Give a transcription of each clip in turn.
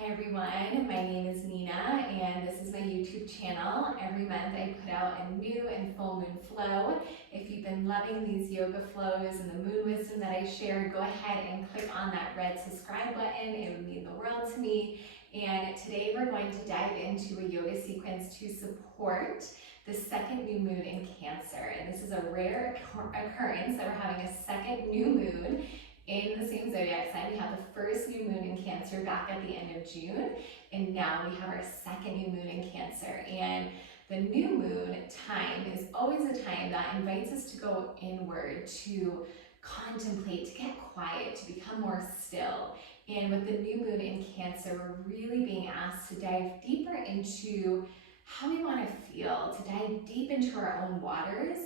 Hi everyone, my name is Nina and this is my YouTube channel. Every month I put out a new and full moon flow. If you've been loving these yoga flows and the moon wisdom that I share, go ahead and click on that red subscribe button. It would mean the world to me. And today we're going to dive into a yoga sequence to support the second new moon in Cancer. And this is a rare occurrence that we're having a second new moon in the same zodiac sign. We have the first new moon in Cancer back at the end of June, and now we have our second new moon in Cancer. And the new moon time is always a time that invites us to go inward, to contemplate, to get quiet, to become more still. And with the new moon in Cancer, we're really being asked to dive deeper into how we want to feel, to dive deep into our own waters.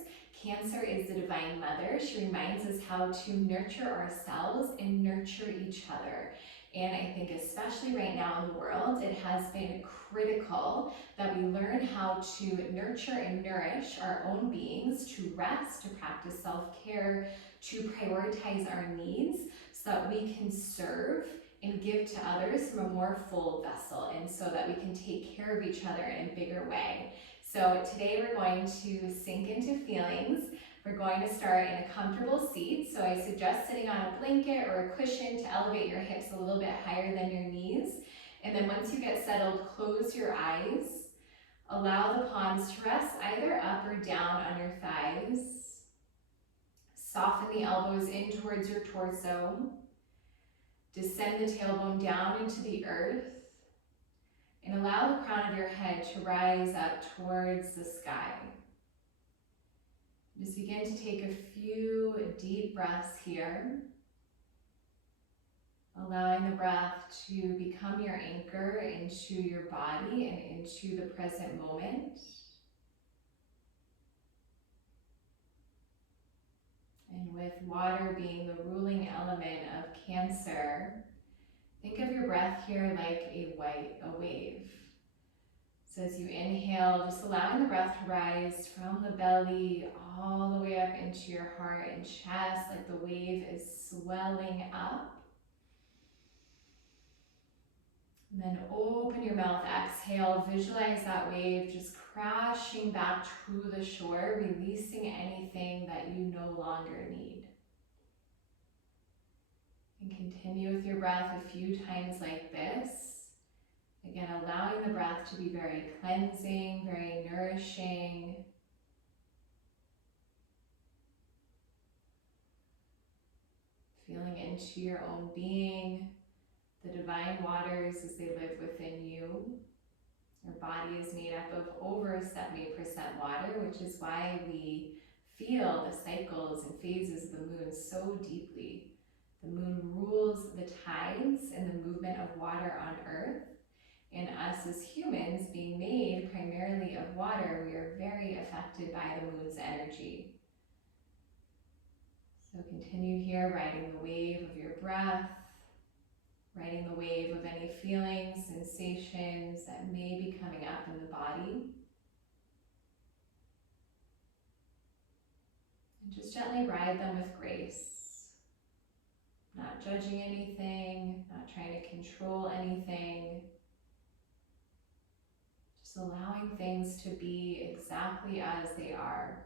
Cancer is the divine mother. She reminds us how to nurture ourselves and nurture each other. And I think especially right now in the world, it has been critical that we learn how to nurture and nourish our own beings, to rest, to practice self-care, to prioritize our needs so that we can serve and give to others from a more full vessel, and so that we can take care of each other in a bigger way. So today we're going to sink into feelings. We're going to start in a comfortable seat. So I suggest sitting on a blanket or a cushion to elevate your hips a little bit higher than your knees. And then once you get settled, close your eyes. Allow the palms to rest either up or down on your thighs. Soften the elbows in towards your torso. Descend the tailbone down into the earth. And allow the crown of your head to rise up towards the sky. Just begin to take a few deep breaths here, allowing the breath to become your anchor into your body and into the present moment. And with water being the ruling element of Cancer, think of your breath here like a wave. So as you inhale, just allowing the breath to rise from the belly all the way up into your heart and chest, like the wave is swelling up. And then open your mouth, exhale, visualize that wave just crashing back to the shore, releasing anything that you no longer need. And continue with your breath a few times like this. Again, allowing the breath to be very cleansing, very nourishing. Feeling into your own being, the divine waters as they live within you. Your body is made up of over 70% water, which is why we feel the cycles and phases of the moon so deeply. The moon rules the tides and the movement of water on Earth. And us as humans, being made primarily of water, we are very affected by the moon's energy. So continue here, riding the wave of your breath, riding the wave of any feelings, sensations that may be coming up in the body. And just gently ride them with grace. Not judging anything, not trying to control anything. Just allowing things to be exactly as they are.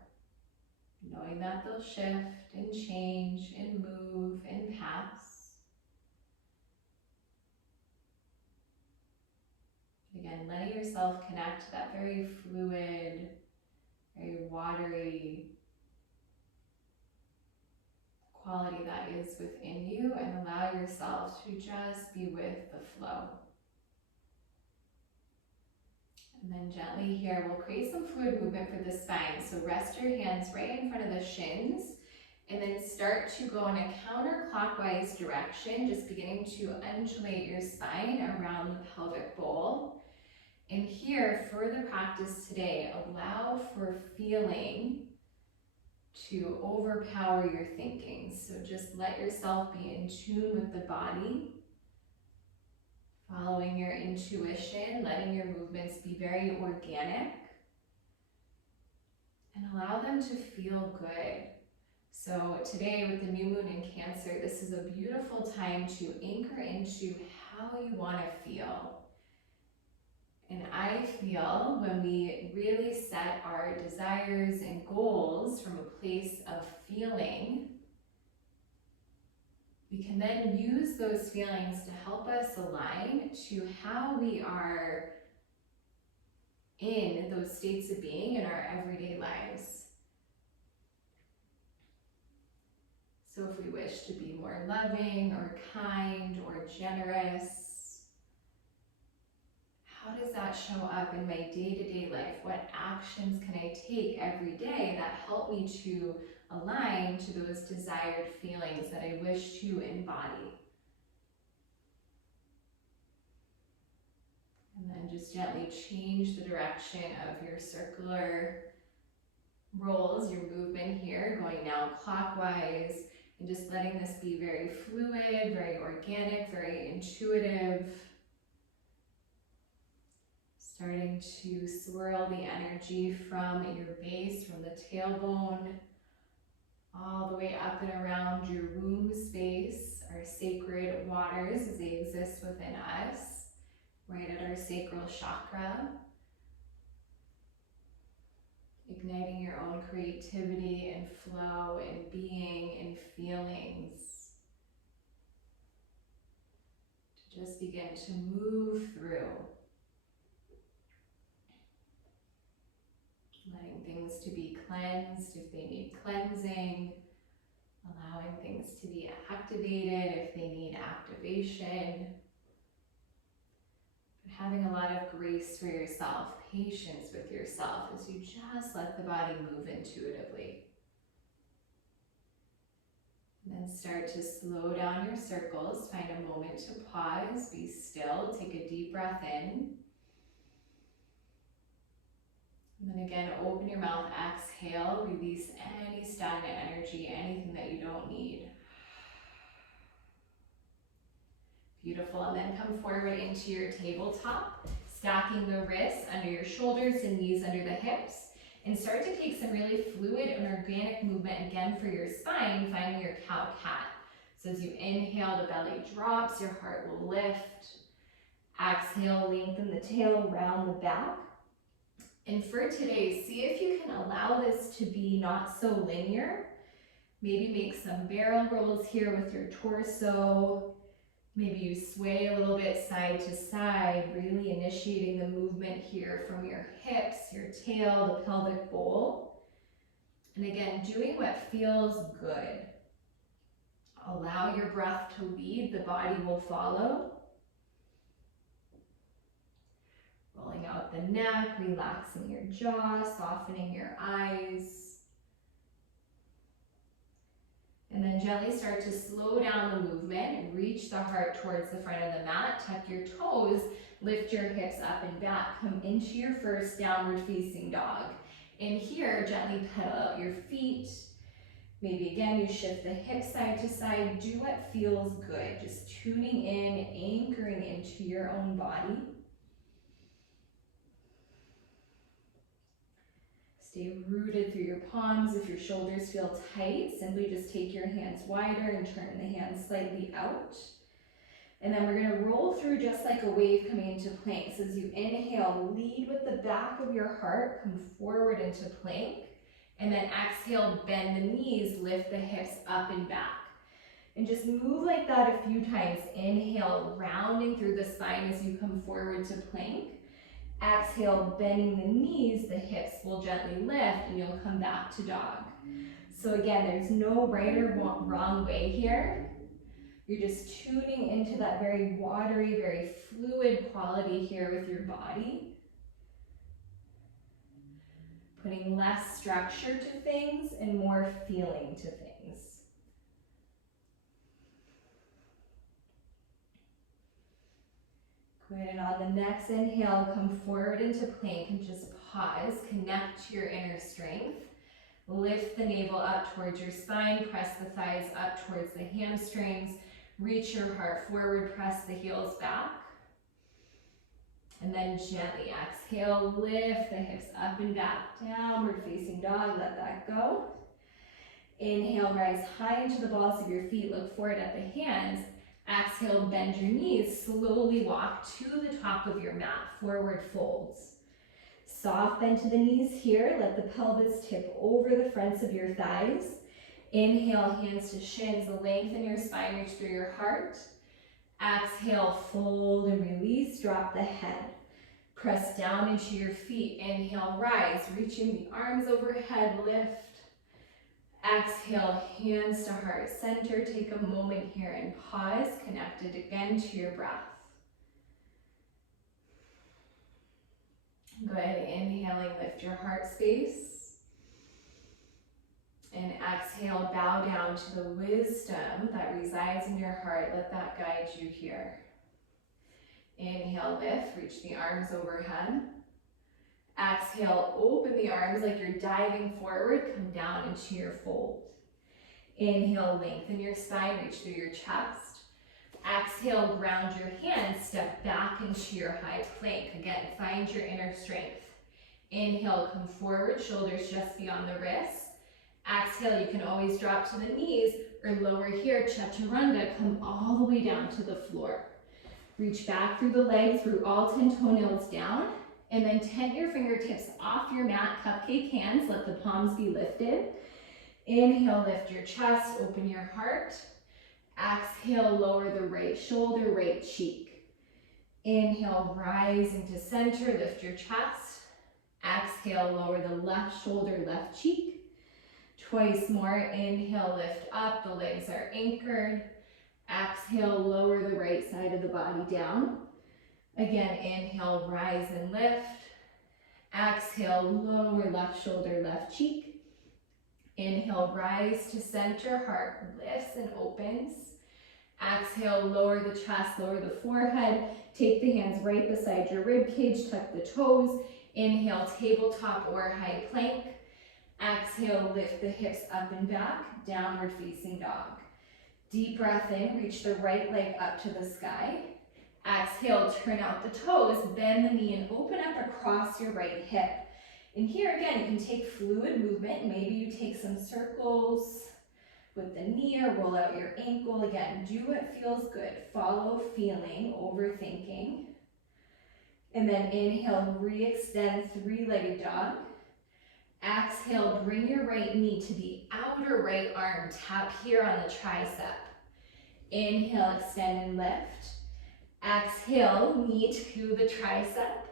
Knowing that they'll shift and change and move and pass. Again, letting yourself connect to that very fluid, very watery quality that is within you, and allow yourself to just be with the flow. And then gently here, we'll create some fluid movement for the spine. So rest your hands right in front of the shins, and then start to go in a counterclockwise direction, just beginning to undulate your spine around the pelvic bowl. And here, for the practice today, allow for feeling to overpower your thinking. So just let yourself be in tune with the body, following your intuition, letting your movements be very organic, and allow them to feel good. So today with the new moon in Cancer, this is a beautiful time to anchor into how you want to feel. And I feel when we really set our desires and goals from a place of feeling, we can then use those feelings to help us align to how we are in those states of being in our everyday lives. So if we wish to be more loving or kind or generous, how does that show up in my day-to-day life? What actions can I take every day that help me to align to those desired feelings that I wish to embody? And then just gently change the direction of your circular rolls, your movement here, going now clockwise, and just letting this be very fluid, very organic, very intuitive. Starting to swirl the energy from your base, from the tailbone, all the way up and around your womb space, our sacred waters as they exist within us, right at our sacral chakra. Igniting your own creativity and flow and being and feelings. To just begin to move through. Letting things to be cleansed if they need cleansing. Allowing things to be activated if they need activation. But having a lot of grace for yourself, patience with yourself as you just let the body move intuitively. And then start to slow down your circles. Find a moment to pause, be still, take a deep breath in. And then again, open your mouth, exhale, release any stagnant energy, anything that you don't need. Beautiful, and then come forward into your tabletop, stacking the wrists under your shoulders and knees under the hips, and start to take some really fluid and organic movement again for your spine, finding your cow-cat. So as you inhale, the belly drops, your heart will lift. Exhale, lengthen the tail, round the back. And for today, see if you can allow this to be not so linear. Maybe make some barrel rolls here with your torso. Maybe you sway a little bit side to side, really initiating the movement here from your hips, your tail, the pelvic bowl. And again, doing what feels good. Allow your breath to lead, the body will follow. Rolling out the neck, relaxing your jaw, softening your eyes. And then gently start to slow down the movement, reach the heart towards the front of the mat, tuck your toes, lift your hips up and back, come into your first downward facing dog. And here, gently pedal out your feet. Maybe again, you shift the hips side to side, do what feels good, just tuning in, anchoring into your own body. Stay rooted through your palms. If your shoulders feel tight, simply just take your hands wider and turn the hands slightly out. And then we're going to roll through just like a wave coming into plank. So as you inhale, lead with the back of your heart, come forward into plank. And then exhale, bend the knees, lift the hips up and back. And just move like that a few times. Inhale, rounding through the spine as you come forward to plank. Exhale, bending the knees, the hips will gently lift and you'll come back to dog. So again, there's no right or wrong way here. You're just tuning into that very watery, very fluid quality here with your body. Putting less structure to things and more feeling to things. Good, and on the next inhale, come forward into plank and just pause, connect to your inner strength. Lift the navel up towards your spine, press the thighs up towards the hamstrings, reach your heart forward, press the heels back. And then gently exhale, lift the hips up and back, downward facing dog, let that go. Inhale, rise high into the balls of your feet, look forward at the hands. Exhale, bend your knees, slowly walk to the top of your mat, forward folds. Soft bend to the knees here, let the pelvis tip over the fronts of your thighs. Inhale, hands to shins, lengthen your spine, reach through your heart. Exhale, fold and release, drop the head. Press down into your feet, inhale, rise, reaching the arms overhead, lift. Exhale, hands to heart center. Take a moment here and pause, connected again to your breath. Good, inhaling, lift your heart space. And exhale, bow down to the wisdom that resides in your heart. Let that guide you here. Inhale, lift, reach the arms overhead. Exhale, open the arms like you're diving forward, come down into your fold. Inhale, lengthen your spine, reach through your chest. Exhale, ground your hands, step back into your high plank. Again, find your inner strength. Inhale, come forward, shoulders just beyond the wrists. Exhale, you can always drop to the knees or lower here, chaturanga, come all the way down to the floor. Reach back through the legs, root all 10 toenails down. And then tent your fingertips off your mat, cupcake hands, let the palms be lifted. Inhale, lift your chest, open your heart. Exhale, lower the right shoulder, right cheek. Inhale, rise into center, lift your chest. Exhale, lower the left shoulder, left cheek. Twice more, inhale, lift up, the legs are anchored. Exhale, lower the right side of the body down. Again, inhale, rise and lift. Exhale, lower left shoulder, left cheek. Inhale, rise to center, heart lifts and opens. Exhale, lower the chest, lower the forehead. Take the hands right beside your rib cage, tuck the toes. Inhale, tabletop or high plank. Exhale, lift the hips up and back, downward facing dog. Deep breath in, reach the right leg up to the sky. Exhale, turn out the toes, bend the knee and open up across your right hip. And here again, you can take fluid movement. Maybe you take some circles with the knee or roll out your ankle. Again, do what feels good. Follow feeling, overthinking. And then inhale, re-extend three-legged dog. Exhale, bring your right knee to the outer right arm. Tap here on the tricep. Inhale, extend and lift. Exhale, knee to the tricep.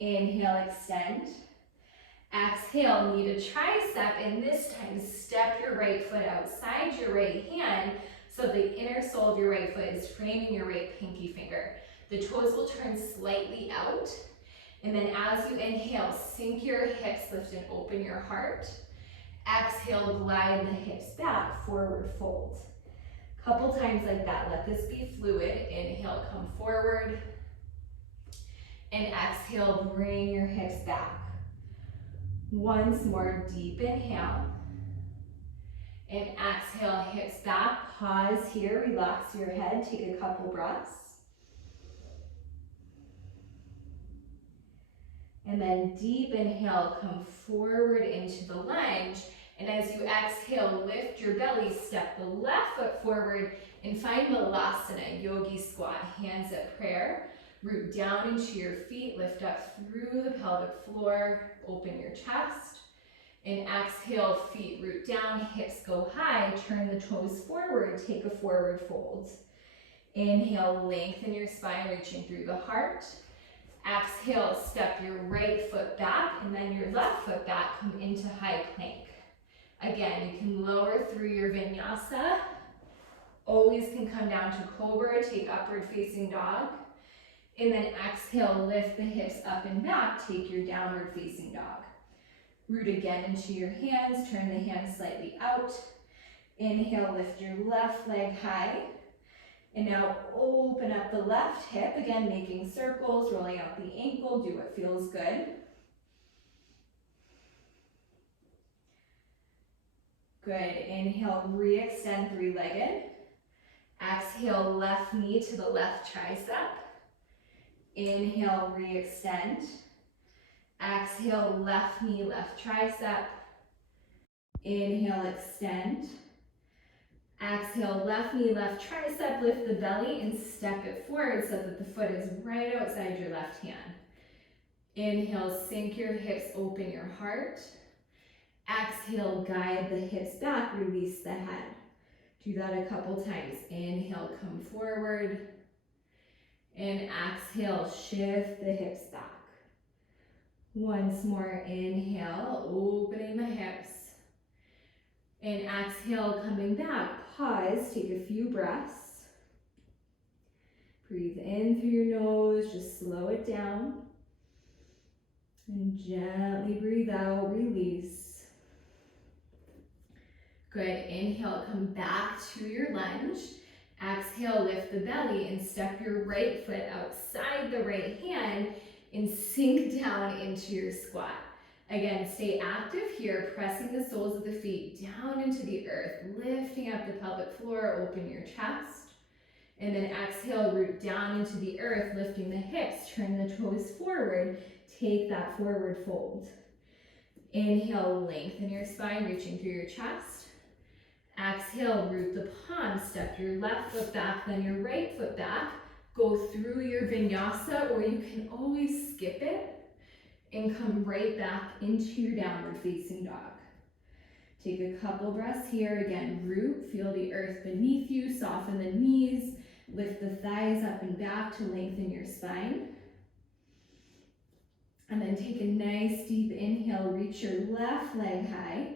Inhale, extend. Exhale, knee to tricep, and this time step your right foot outside your right hand so the inner sole of your right foot is framing your right pinky finger. The toes will turn slightly out, and then as you inhale, sink your hips, lift and open your heart. Exhale, glide the hips back, forward fold. Couple times like that, let this be fluid. Inhale, come forward. And exhale, bring your hips back. Once more, deep inhale. And exhale, hips back. Pause here, relax your head, take a couple breaths. And then deep inhale, come forward into the lunge. And as you exhale, lift your belly, step the left foot forward and find Balasana, yogi squat, hands at prayer. Root down into your feet, lift up through the pelvic floor, open your chest. And exhale, feet root down, hips go high, turn the toes forward, take a forward fold. Inhale, lengthen your spine, reaching through the heart. Exhale, step your right foot back and then your left foot back, come into high plank. Again, you can lower through your vinyasa. Always can come down to cobra, take upward facing dog. And then exhale, lift the hips up and back, take your downward facing dog. Root again into your hands, turn the hands slightly out. Inhale, lift your left leg high. And now open up the left hip, again making circles, rolling out the ankle, do what feels good. Good, inhale, re-extend three-legged. Exhale, left knee to the left tricep. Inhale, re-extend. Exhale, left knee, left tricep. Inhale, extend. Exhale, left knee, left tricep, lift the belly and step it forward so that the foot is right outside your left hand. Inhale, sink your hips, open your heart. Exhale, guide the hips back, release the head. Do that a couple times. Inhale, come forward. And exhale, shift the hips back. Once more, inhale, opening the hips. And exhale, coming back. Pause, take a few breaths. Breathe in through your nose, just slow it down. And gently breathe out, release. Good, inhale, come back to your lunge. Exhale, lift the belly and step your right foot outside the right hand and sink down into your squat. Again, stay active here, pressing the soles of the feet down into the earth, lifting up the pelvic floor, open your chest. And then exhale, root down into the earth, lifting the hips, turn the toes forward, take that forward fold. Inhale, lengthen your spine, reaching through your chest. Exhale, root the palms, step your left foot back, then your right foot back. Go through your vinyasa, or you can always skip it and come right back into your downward facing dog. Take a couple breaths here. Again, root, feel the earth beneath you, soften the knees, lift the thighs up and back to lengthen your spine. And then take a nice deep inhale, reach your left leg high.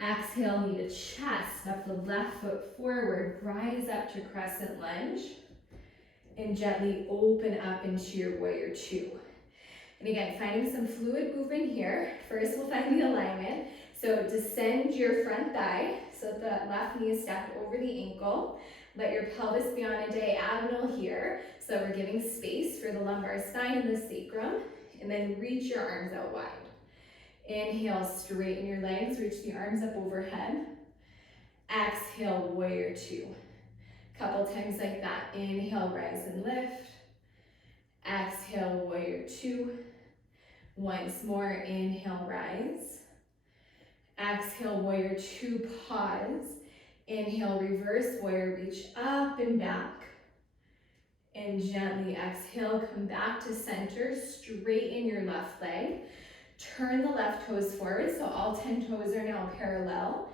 Exhale, knee to chest, step the left foot forward, rise up to crescent lunge, and gently open up into your warrior two. And again, finding some fluid movement here. First, we'll find the alignment. So descend your front thigh, so the left knee is stacked over the ankle. Let your pelvis be on a diagonal here, so we're giving space for the lumbar spine and the sacrum. And then reach your arms out wide. Inhale, straighten your legs, reach the arms up overhead. Exhale, warrior two. Couple times like that. Inhale, rise and lift. Exhale, warrior two. Once more, inhale, rise. Exhale, warrior two, pause. Inhale, reverse warrior, reach up and back. And gently exhale, come back to center, straighten your left leg. Turn the left toes forward, so all 10 toes are now parallel.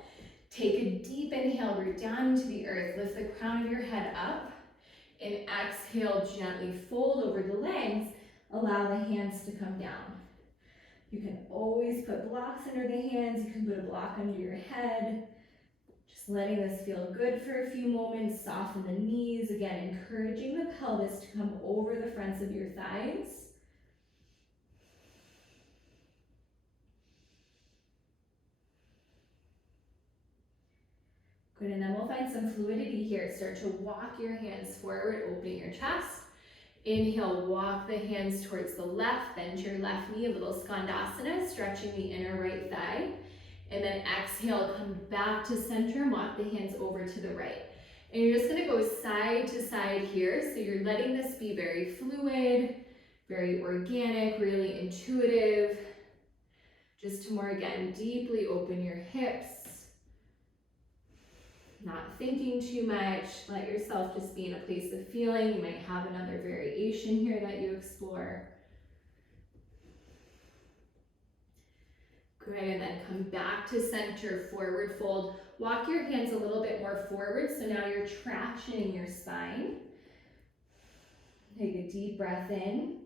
Take a deep inhale, root down into the earth, lift the crown of your head up. And exhale, gently fold over the legs, allow the hands to come down. You can always put blocks under the hands, you can put a block under your head. Just letting this feel good for a few moments, soften the knees, again, encouraging the pelvis to come over the fronts of your thighs. Good, and then we'll find some fluidity here. Start to walk your hands forward, opening your chest. Inhale, walk the hands towards the left, bend your left knee, a little skandasana, stretching the inner right thigh. And then exhale, come back to center and walk the hands over to the right. And you're just gonna go side to side here. So you're letting this be very fluid, very organic, really intuitive. Just to more, again, deeply open your hips. Not thinking too much, let yourself just be in a place of feeling. You might have another variation here that you explore. Good, and then come back to center, forward fold. Walk your hands a little bit more forward, so now you're tractioning your spine. Take a deep breath in.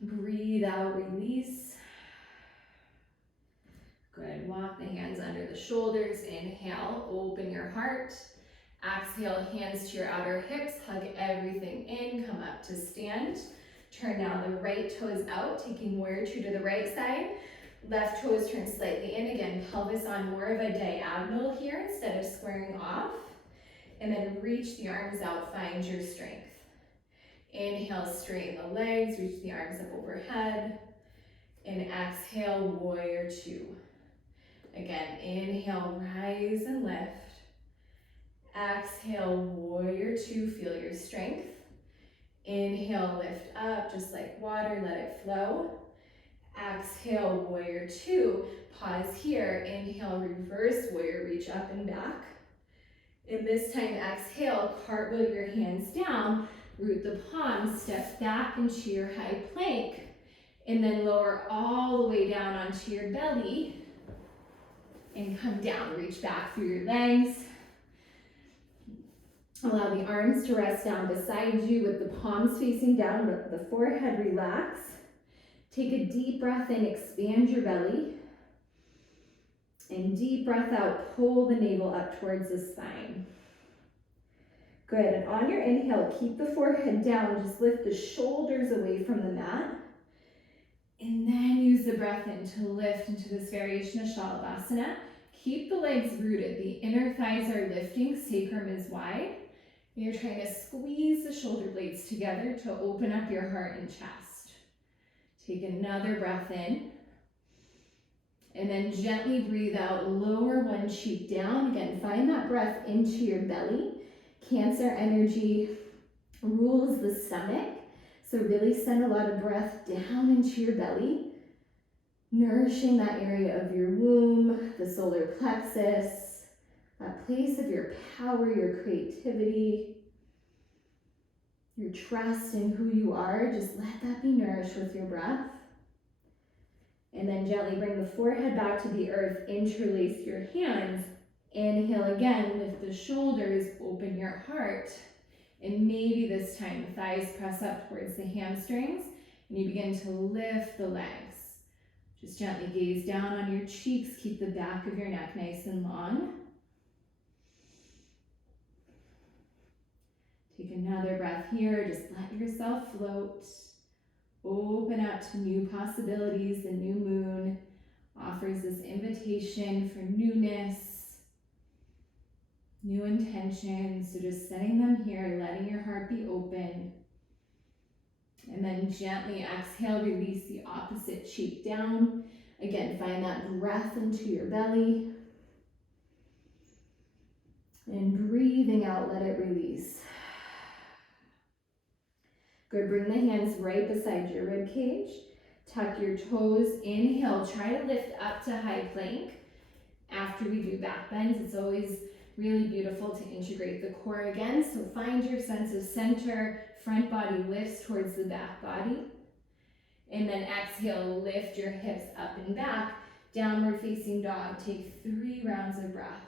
Breathe out, release. Good, walk the hands under the shoulders. Inhale, open your heart. Exhale, hands to your outer hips, hug everything in, come up to stand. Turn now the right toes out, taking warrior two to the right side. Left toes turn slightly in, again, pelvis on more of a diagonal here instead of squaring off. And then reach the arms out, find your strength. Inhale, straighten the legs, reach the arms up overhead. And exhale, warrior two. Again, inhale, rise and lift. Exhale, warrior two, feel your strength. Inhale, lift up, just like water, let it flow. Exhale, warrior two. Pause here. Inhale, reverse warrior, reach up and back. And this time, exhale, cartwheel your hands down, root the palms, step back into your high plank, and then lower all the way down onto your belly, and come down, reach back through your legs. Allow the arms to rest down beside you with the palms facing down, the forehead relax. Take a deep breath in, expand your belly. And deep breath out, pull the navel up towards the spine. Good, and on your inhale, keep the forehead down, just lift the shoulders away from the mat. And then use the breath in to lift into this variation of Shalabhasana. Keep the legs rooted, the inner thighs are lifting, sacrum is wide. You're trying to squeeze the shoulder blades together to open up your heart and chest. Take another breath in. And then gently breathe out, lower one cheek down. Again, find that breath into your belly. Cancer energy rules the stomach. So really send a lot of breath down into your belly, nourishing that area of your womb, the solar plexus, that place of your power, your creativity, your trust in who you are. Just let that be nourished with your breath. And then gently bring the forehead back to the earth, interlace your hands. Inhale again, lift the shoulders, open your heart. And maybe this time the thighs press up towards the hamstrings and you begin to lift the legs. Just gently gaze down on your cheeks, keep the back of your neck nice and long. Take another breath here, just let yourself float. Open up to new possibilities. The new moon offers this invitation for newness, new intentions. So just setting them here, letting your heart be open. And then gently exhale, release the opposite cheek down. Again, find that breath into your belly. And breathing out, let it release. Good, bring the hands right beside your rib cage. Tuck your toes, inhale, try to lift up to high plank. After we do back bends, it's always really beautiful to integrate the core again. So find your sense of center, front body lifts towards the back body. And then exhale, lift your hips up and back. Downward facing dog, take 3 rounds of breath.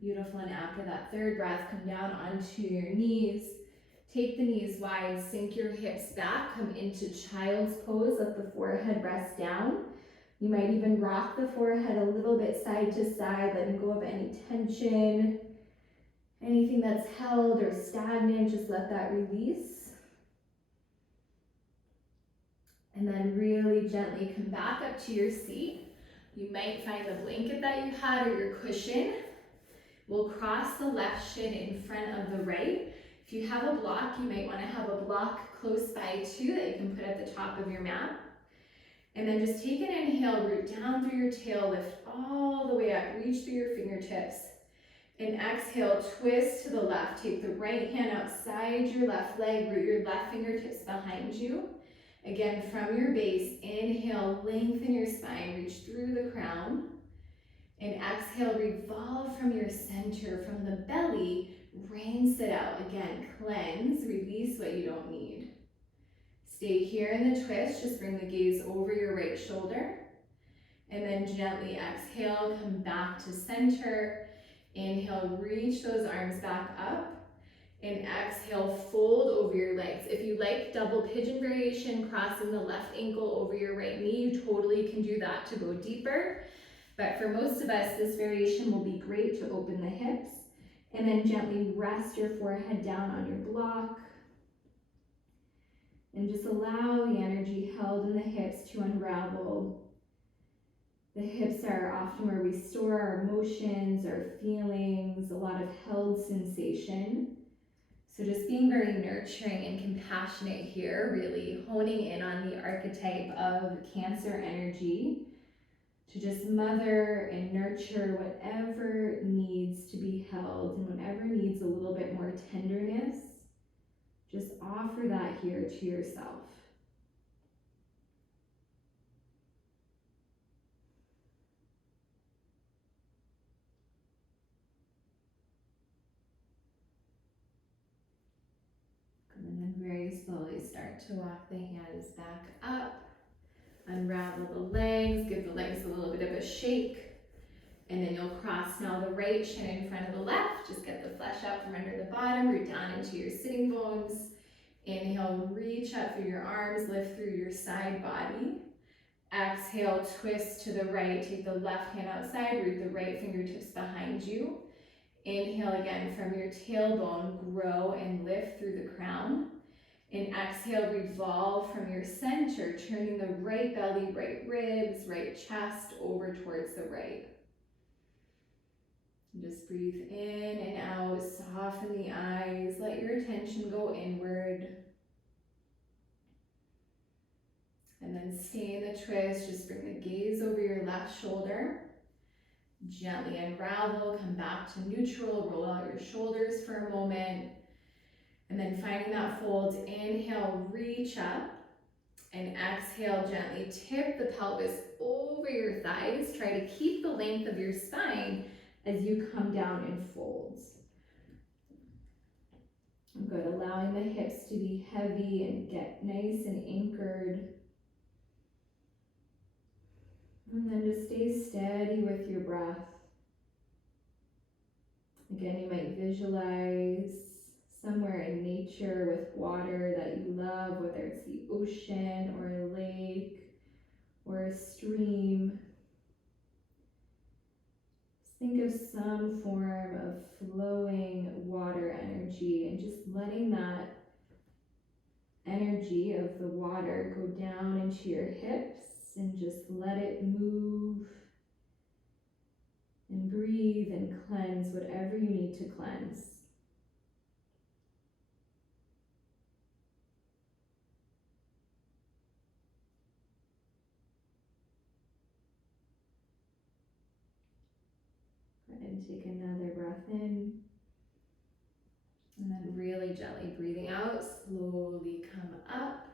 Beautiful, and after that third breath, come down onto your knees. Take the knees wide, sink your hips back, come into child's pose, let the forehead rest down. You might even rock the forehead a little bit side to side, letting go of any tension. Anything that's held or stagnant, just let that release. And then really gently come back up to your seat. You might find the blanket that you had or your cushion. We'll cross the left shin in front of the right. If you have a block, you might want to have a block close by too that you can put at the top of your mat. And then just take an inhale, root down through your tail, lift all the way up, reach through your fingertips. And exhale, twist to the left. Take the right hand outside your left leg, root your left fingertips behind you. Again, from your base, inhale, lengthen your spine, reach through the crown. And exhale, revolve from your center, from the belly, rinse it out. Again, cleanse, release what you don't need. Stay here in the twist, just bring the gaze over your right shoulder. And then gently exhale, come back to center. Inhale, reach those arms back up. And exhale, fold over your legs. If you like double pigeon variation, crossing the left ankle over your right knee, you totally can do that to go deeper. But for most of us, this variation will be great to open the hips. And then gently rest your forehead down on your block. And just allow the energy held in the hips to unravel. The hips are often where we store our emotions, our feelings, a lot of held sensation. So just being very nurturing and compassionate here, really honing in on the archetype of Cancer energy. to just mother and nurture whatever needs to be held and whatever needs a little bit more tenderness. Just offer that here to yourself. And then very slowly start to walk the hands back up. Unravel the legs, give the legs a little bit of a shake. And then you'll cross now the right shin in front of the left. Just get the flesh out from under the bottom, root down into your sitting bones. Inhale, reach up through your arms, lift through your side body. Exhale, twist to the right, take the left hand outside, root the right fingertips behind you. Inhale again from your tailbone, grow and lift through the crown. And exhale, revolve from your center, turning the right belly, right ribs, right chest over towards the right. And just breathe in and out, soften the eyes, let your attention go inward. And then stay in the twist, just bring the gaze over your left shoulder. Gently unravel, come back to neutral, roll out your shoulders for a moment. And then finding that fold, inhale, reach up. And exhale, gently tip the pelvis over your thighs. Try to keep the length of your spine as you come down in folds. Good, allowing the hips to be heavy and get nice and anchored. And then just stay steady with your breath. Again, you might visualize somewhere in nature with water that you love, whether it's the ocean or a lake or a stream. Just think of some form of flowing water energy and just letting that energy of the water go down into your hips and just let it move and breathe and cleanse whatever you need to cleanse. And take another breath in. And then really gently breathing out, slowly come up.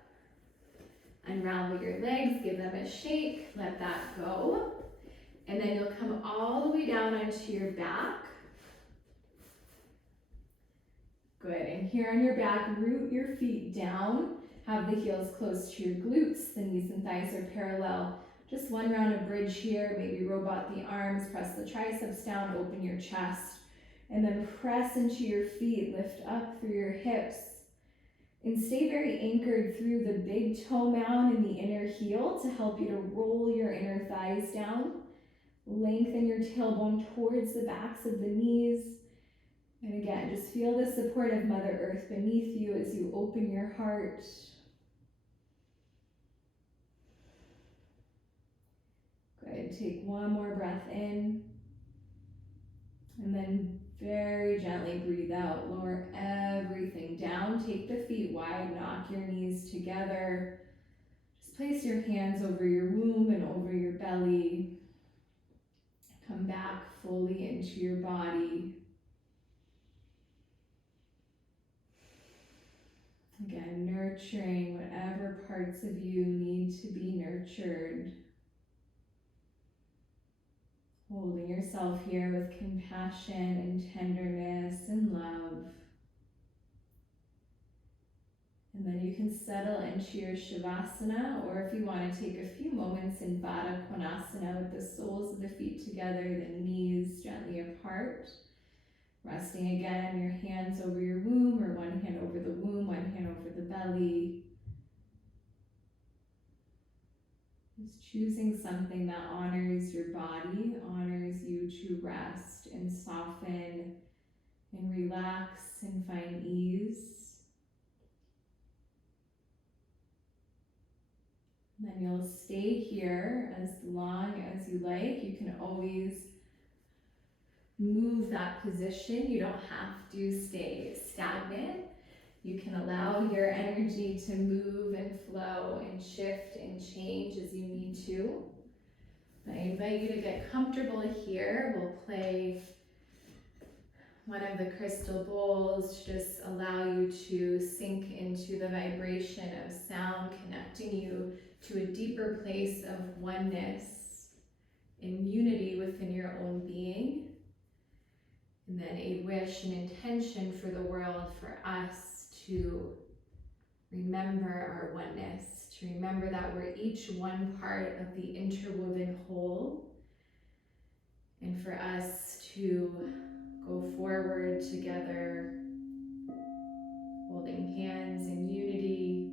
Unravel your legs, give them a shake, let that go. And then you'll come all the way down onto your back. Good, and here on your back, root your feet down. Have the heels close to your glutes, the knees and thighs are parallel. Just one round of bridge here, maybe robot the arms, press the triceps down, open your chest. And then press into your feet, lift up through your hips. And stay very anchored through the big toe mound and the inner heel to help you to roll your inner thighs down. Lengthen your tailbone towards the backs of the knees. And again, just feel the support of Mother Earth beneath you as you open your heart. Good, take one more breath in. And then very gently breathe out, lower everything down. Take the feet wide, knock your knees together. Just place your hands over your womb and over your belly. Come back fully into your body. Again, nurturing whatever parts of you need to be nurtured. Holding yourself here with compassion and tenderness and love. And then you can settle into your Shavasana, or if you want to take a few moments in Baddha Konasana with the soles of the feet together, the knees gently apart. Resting again on your hands over your womb, or one hand over the womb, one hand over the belly. Just choosing something that honors your body, honors you to rest and soften and relax and find ease. Then you'll stay here as long as you like. You can always move that position. You don't have to stay stagnant. You can allow your energy to move and flow and shift and change as you need to. I invite you to get comfortable here. We'll play one of the crystal bowls to just allow you to sink into the vibration of sound, connecting you to a deeper place of oneness and unity within your own being. And then a wish and intention for the world, for us to remember our oneness, to remember that we're each one part of the interwoven whole, and for us to go forward together, holding hands in unity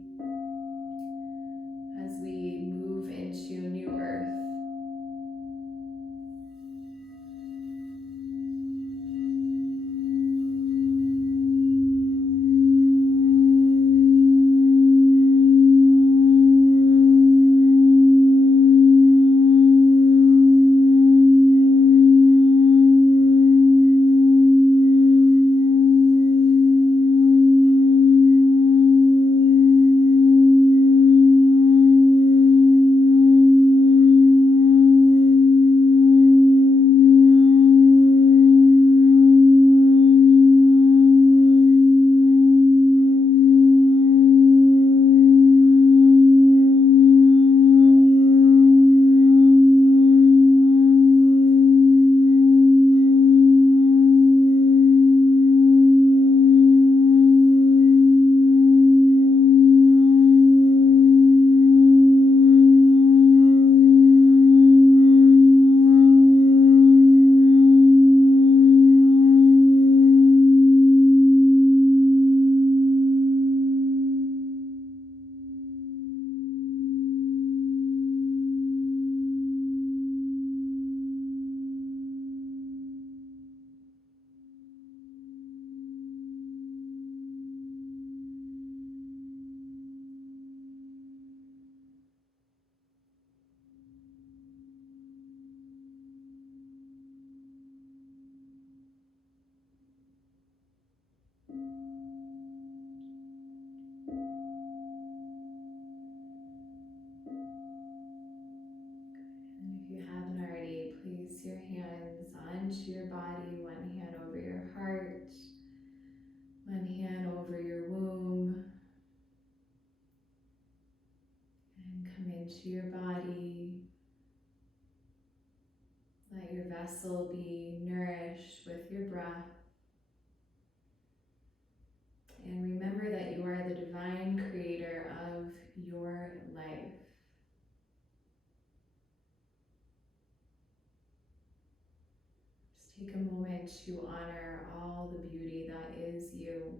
as we move into New Earth. And if you haven't already, place your hands onto your body, one hand over your heart, one hand over your womb, and come into your body. Let your vessel be nourished with your breath. And remember that you are the divine creator of your life. Just take a moment to honor all the beauty that is you.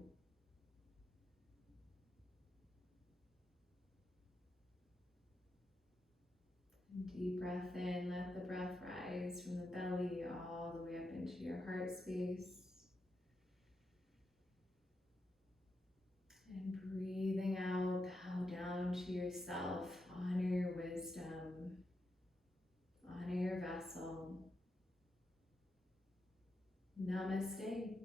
Deep breath in, let the breath rise from the belly all the way up into your heart space. And breathing out, bow down to yourself, honor your wisdom, honor your vessel. Namaste.